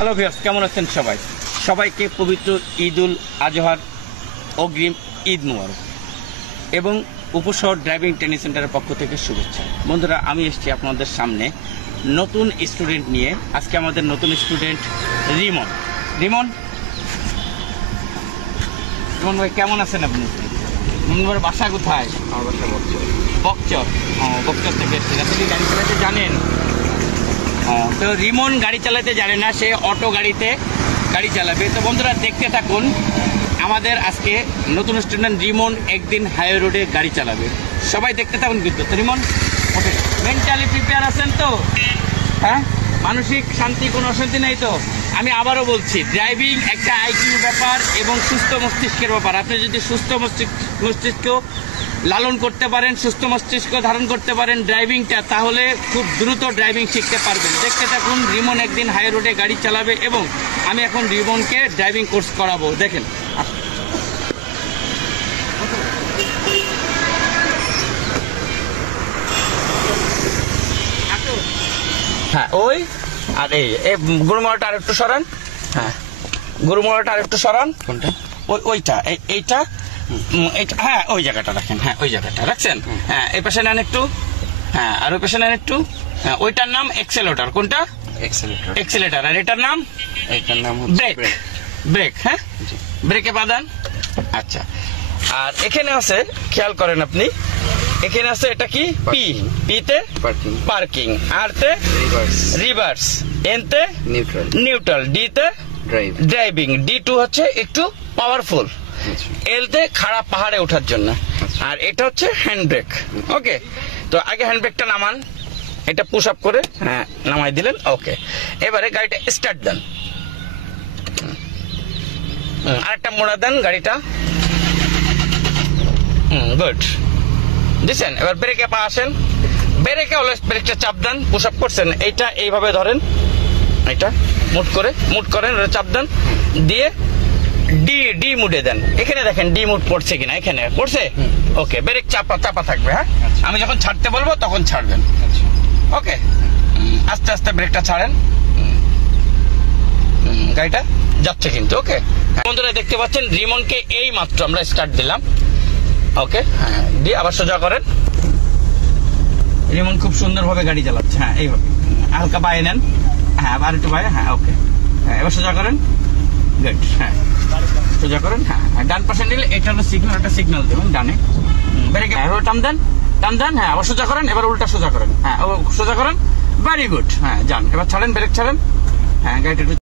Hello viewers, কেমন আছেন সবাই? সবাইকে পবিত্র ঈদুল আজহার অগ্রিম ঈদ মুবারক এবং উপশহর ড্রাইভিং ট্রেনিং সেন্টারের পক্ষ থেকে শুভেচ্ছা। বন্ধুরা, আমি এসেছি আপনাদের সামনে নতুন স্টুডেন্ট নিয়ে। আজকে আমাদের নতুন স্টুডেন্ট রিমন। রিমন ভাই, কেমন আছেন আপনি? রিমন ভাইয়ের বাসা কোথায়? আমার বাসা বকচর। বকচর? বকচর থেকে এসেছেন। আপনি কি গাড়ি চালাতে জানেন? তো রিমন গাড়ি চালাতে জানে না, সে অটো গাড়িতে গাড়ি চালাবে। তো বন্ধুরা, দেখতে থাকুন। আমাদের আজকে নতুন স্টুডেন্ট রিমন একদিন হাইওয়ে রোডে গাড়ি চালাবে। সবাই দেখতে থাকুন কিন্তু। তো রিমন, ওকে, মেন্টালি প্রিপেয়ার আছেন তো? হ্যাঁ, মানসিক শান্তি, কোনো অশান্তি নেই তো? আমি আবারও বলছি, ড্রাইভিং একটা আইকিউ ব্যাপার এবং সুস্থ মস্তিষ্কের ব্যাপার। আপনি যদি সুস্থ মস্তিষ্ক লালন করতে পারেন, সুস্থ মস্তিষ্ক ধারণ করতে পারেন ড্রাইভিংটা, তাহলে খুব দ্রুত ড্রাইভিং শিখতে পারবেন। দেখতে থাকুন, রিমন একদিন হাই রোডে গাড়ি চালাবে এবং আমি এখন রিমনকে ড্রাইভিং কোর্স করাবো। দেখেন, হ্যাঁ, ওই আর এই গুরুমালাটা আর একটু সরান। হ্যাঁ, গুরুমালাটা আর একটু সরান। কোনটা? ওইটা, এইটা, হ্যাঁ, ওই জায়গাটা রাখেন। হ্যাঁ, ওই জায়গাটা রাখছেন। হ্যাঁ, এই পাশে নেন একটু। হ্যাঁ, আর ওই পাশে নেন একটু। হ্যাঁ, ওইটার নাম এক্সেলেটর। কোনটা? এক্সেলেটর। আর এটার নাম? এটার নাম ব্রেক। ব্রেক, হ্যাঁ, ব্রেকে বাঁধান। আচ্ছা, আর এখানে আছে, খেয়াল করেন আপনি, এখানে আছে এটা কি? পি। পিতে পার্কিং, আর তে রিভার্স, এনতে নিউট্রাল, ডিতে ড্রাইভিং, ডি2 হচ্ছে একটু পাওয়ারফুল, এলতে খারাপ পাহাড়ে ওঠার জন্য, আর এটা হচ্ছে হ্যান্ড ব্রেক। ওকে, তো আগে হ্যান্ড ব্রেকটা নামান, এটা পুশ আপ করে, হ্যাঁ, নামাই দিলেন। ওকে, এবারে গাড়িটা স্টার্ট দেন। আরেকটা মোড়া দেন গাড়িটা। গুড, দিচ্ছেন। এবার ব্রেকে পা আসেন, ব্রেকে অলওয়েজ ব্রেকটা চাপ দেন। পুশ আপ করছেন, এইটা এইভাবে ধরেন, এটা মুট করেন, চাপ দেন, দিয়ে ডি মুডে দেন। এখানে দেখেন ডি মুড পড়ছে কিনা, এখানে পড়ছে। ওকে, ব্রেক চাপা থাকবে। হ্যাঁ, আমি যখন ছাড়তে বলবো তখন ছাড়বেন। ওকে, আস্তে আস্তে ব্রেকটা ছাড়েন। গাড়িটা যাচ্ছে কিন্তু। ওকে বন্ধুরা, দেখতে পাচ্ছেন রিমনকে এই মাত্র আমরা স্টার্ট দিলাম। ওকে, হ্যাঁ, দিয়ে আবার সোজা করেন। রিমন খুব সুন্দরভাবে গাড়ি চালাচ্ছে। হ্যাঁ, এইভাবে হালকা বাইরে নেন। হ্যাঁ, আবার একটু বাইরে। হ্যাঁ, ওকে, হ্যাঁ, এবার সোজা করেন। গুড, হ্যাঁ, সোজা করেন। হ্যাঁ, ডান পাশে নিলে এটা হলো সিগন্যাল, একটা সিগন্যাল দেবেন ডানে। ব্রেকে টান দেন। হ্যাঁ, আবার সোজা করেন। এবার উল্টা সোজা করেন। হ্যাঁ, সোজা করেন। Very good. হ্যাঁ, যান, এবার ছাড়েন, ব্রেক ছাড়েন। হ্যাঁ, গাড়িটা